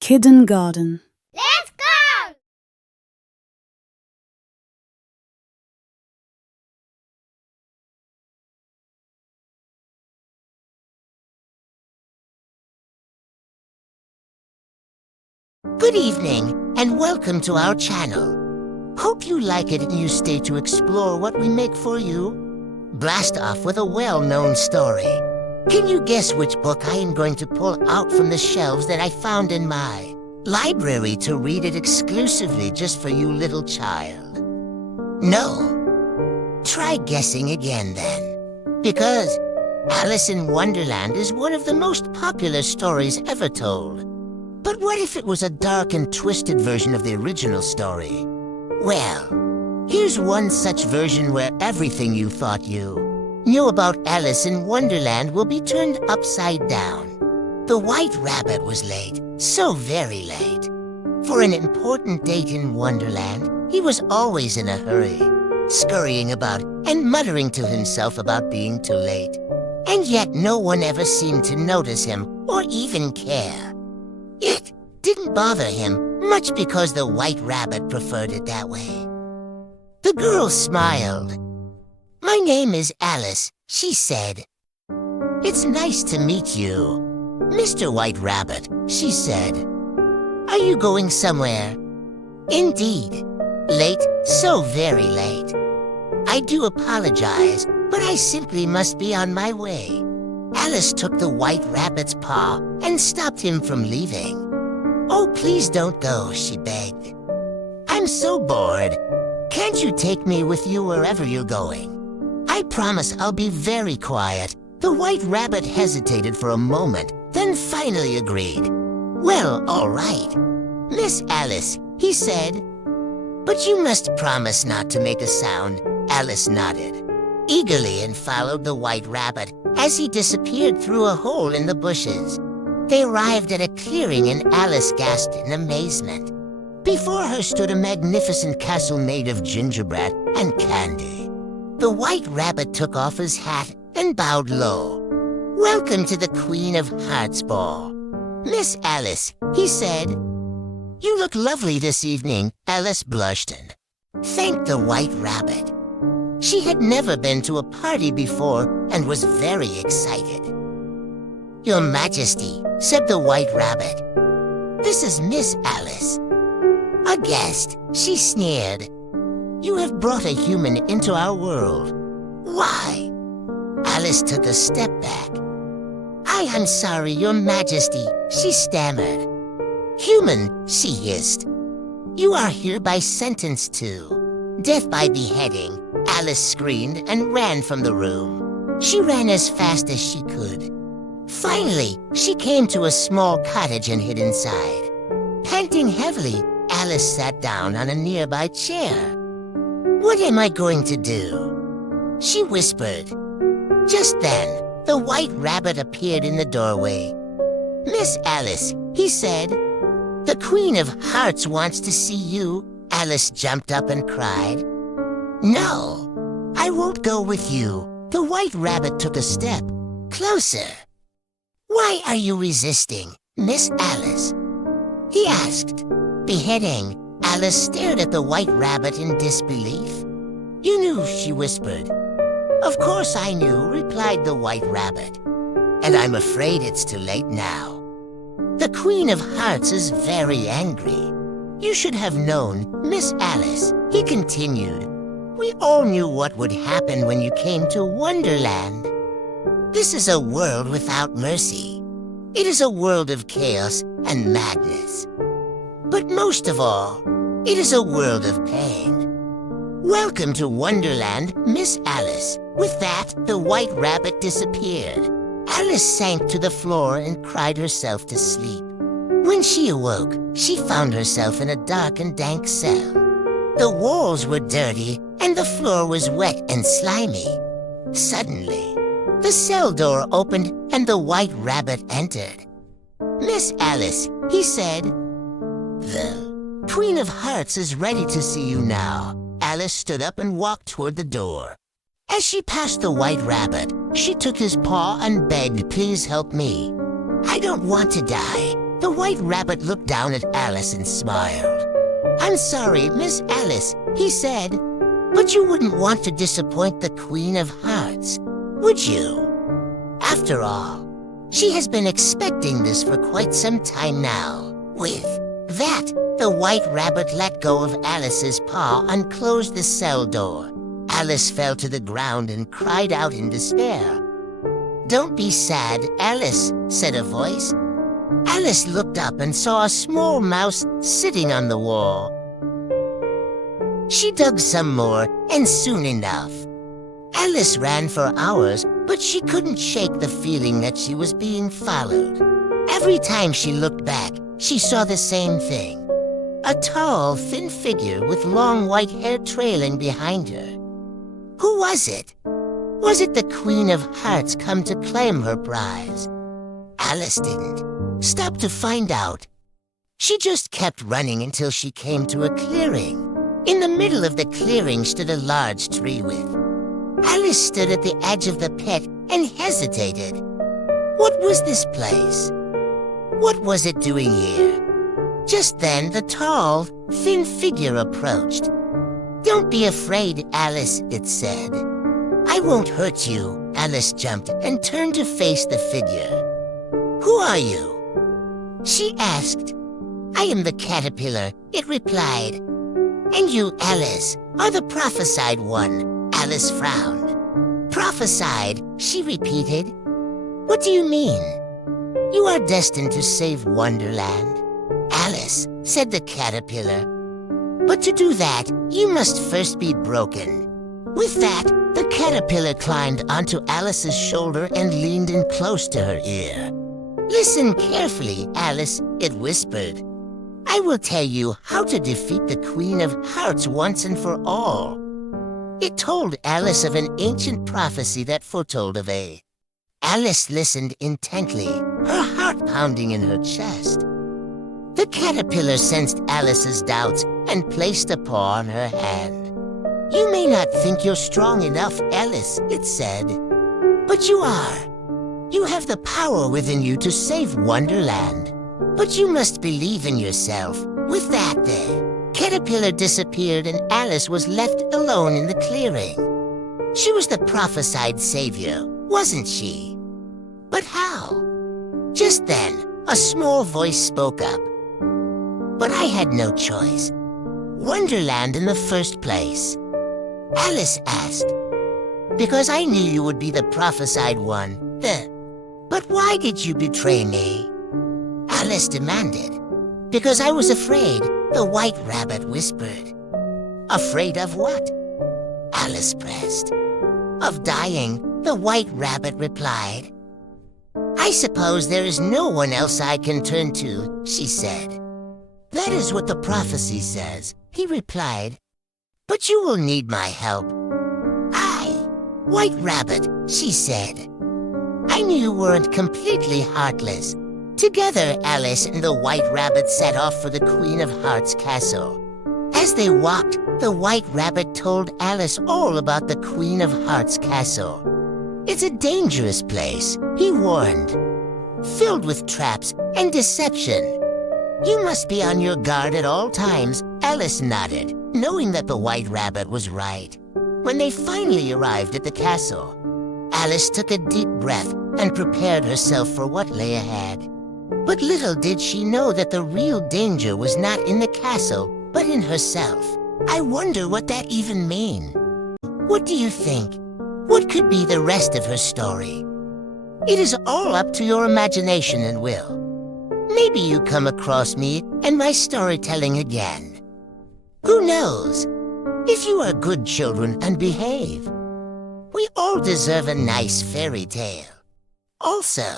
Kindergarten. Let's go! Good evening, and welcome to our channel. Hope you like it and you stay to explore what we make for you. Blast off with a well-known story. Can you guess which book I am going to pull out from the shelves that I found in my library to read it exclusively just for you, little child? No. Try guessing again then. Because Alice in Wonderland is one of the most popular stories ever told. But what if it was a dark and twisted version of the original story? Well, here's one such version where everything you thought you knew about Alice in Wonderland will be turned upside down. The White Rabbit was late, so very late. For an important date in Wonderland, he was always in a hurry, scurrying about and muttering to himself about being too late. And yet no one ever seemed to notice him or even care. It didn't bother him much because the White Rabbit preferred it that way. The girl smiled. "My name is Alice," she said. "It's nice to meet you, Mr. White Rabbit," she said. "Are you going somewhere?" "Indeed. Late, so very late. I do apologize, but I simply must be on my way." Alice took the White Rabbit's paw and stopped him from leaving. "Oh, please don't go," she begged. "I'm so bored. Can't you take me with you wherever you're going?" "I promise I'll be very quiet." The White Rabbit hesitated for a moment, then finally agreed. "Well, all right, Miss Alice," he said. "But you must promise not to make a sound." Alice nodded eagerly and followed the White Rabbit as he disappeared through a hole in the bushes. They arrived at a clearing and Alice gasped in amazement. Before her stood a magnificent castle made of gingerbread and candy. The White Rabbit took off his hat and bowed low. "Welcome to the Queen of Hearts Ball, Miss Alice," he said. "You look lovely this evening," Alice blushed and thanked the White Rabbit. She had never been to a party before and was very excited. "Your Majesty," said the White Rabbit, "this is Miss Alice." "A guest," she sneered. "You have brought a human into our world. Why?" Alice took a step back. "I am sorry, Your Majesty," she stammered. "Human," she hissed. "You are hereby sentenced to death by beheading." Alice screamed and ran from the room. She ran as fast as she could. Finally, she came to a small cottage and hid inside. Panting heavily, Alice sat down on a nearby chair. "What am I going to do?" she whispered. Just then, the White Rabbit appeared in the doorway. "Miss Alice," he said, "the Queen of Hearts wants to see you." Alice jumped up and cried. "No, I won't go with you." The White Rabbit took a step closer. "Why are you resisting, Miss Alice?" he asked. Beheading, Alice stared at the White Rabbit in disbelief. "You knew," she whispered. "Of course I knew," replied the White Rabbit. "And I'm afraid it's too late now. The Queen of Hearts is very angry. You should have known, Miss Alice," he continued. "We all knew what would happen when you came to Wonderland. This is a world without mercy. It is a world of chaos and madness. But most of all, it is a world of pain. Welcome to Wonderland, Miss Alice." With that, the White Rabbit disappeared. Alice sank to the floor and cried herself to sleep. When she awoke, she found herself in a dark and dank cell. The walls were dirty and the floor was wet and slimy. Suddenly, the cell door opened and the White Rabbit entered. "Miss Alice," he said, "the Queen of Hearts is ready to see you now." Alice stood up and walked toward the door. As she passed the White Rabbit, she took his paw and begged, "Please help me. I don't want to die." The White Rabbit looked down at Alice and smiled. "I'm sorry, Miss Alice," he said, "but you wouldn't want to disappoint the Queen of Hearts, would you? After all, she has been expecting this for quite some time now." With that, the White Rabbit let go of Alice's paw and closed the cell door. Alice fell to the ground and cried out in despair. "Don't be sad, Alice," said a voice. Alice looked up and saw a small mouse sitting on the wall. She dug some more, and soon enough, Alice ran for hours, but she couldn't shake the feeling that she was being followed. Every time she looked back, she saw the same thing. A tall, thin figure with long white hair trailing behind her. Who was it? Was it the Queen of Hearts come to claim her prize? Alice didn't stop to find out. She just kept running until she came to a clearing. In the middle of the clearing stood a large tree with. Alice stood at the edge of the pit and hesitated. What was this place? What was it doing here? Just then, the tall, thin figure approached. "Don't be afraid, Alice," it said. "I won't hurt you." Alice jumped and turned to face the figure. "Who are you?" she asked. "I am the caterpillar," it replied. "And you, Alice, are the prophesied one." Alice frowned. "Prophesied," she repeated. "What do you mean?" "You are destined to save Wonderland." "Alice," said the caterpillar. "But to do that, you must first be broken." With that, the caterpillar climbed onto Alice's shoulder and leaned in close to her ear. "Listen carefully, Alice," it whispered. "I will tell you how to defeat the Queen of Hearts once and for all." It told Alice of an ancient prophecy that foretold of a. Alice listened intently, her heart pounding in her chest. The caterpillar sensed Alice's doubts and placed a paw on her hand. "You may not think you're strong enough, Alice," it said, "but you are. You have the power within you to save Wonderland. But you must believe in yourself." With that, the caterpillar disappeared and Alice was left alone in the clearing. She was the prophesied savior, wasn't she? But how? Just then, a small voice spoke up. "But I had no choice. Wonderland in the first place." Alice asked. "Because I knew you would be the prophesied one. But why did you betray me?" Alice demanded. "Because I was afraid," the White Rabbit whispered. "Afraid of what?" Alice pressed. "Of dying," the White Rabbit replied. "I suppose there is no one else I can turn to," she said. "That is what the prophecy says," he replied. "But you will need my help." "White Rabbit," she said. "I knew you weren't completely heartless." Together, Alice and the White Rabbit set off for the Queen of Hearts castle. As they walked, the White Rabbit told Alice all about the Queen of Hearts castle. "It's a dangerous place," he warned, "filled with traps and deception. You must be on your guard at all times." Alice nodded, knowing that the White Rabbit was right. When they finally arrived at the castle, Alice took a deep breath and prepared herself for what lay ahead. But little did she know that the real danger was not in the castle, but in herself. I wonder what that even means. What do you think? What could be the rest of her story? It is all up to your imagination and will. Maybe you come across me and my storytelling again. Who knows? If you are good children and behave, we all deserve a nice fairy tale. Also,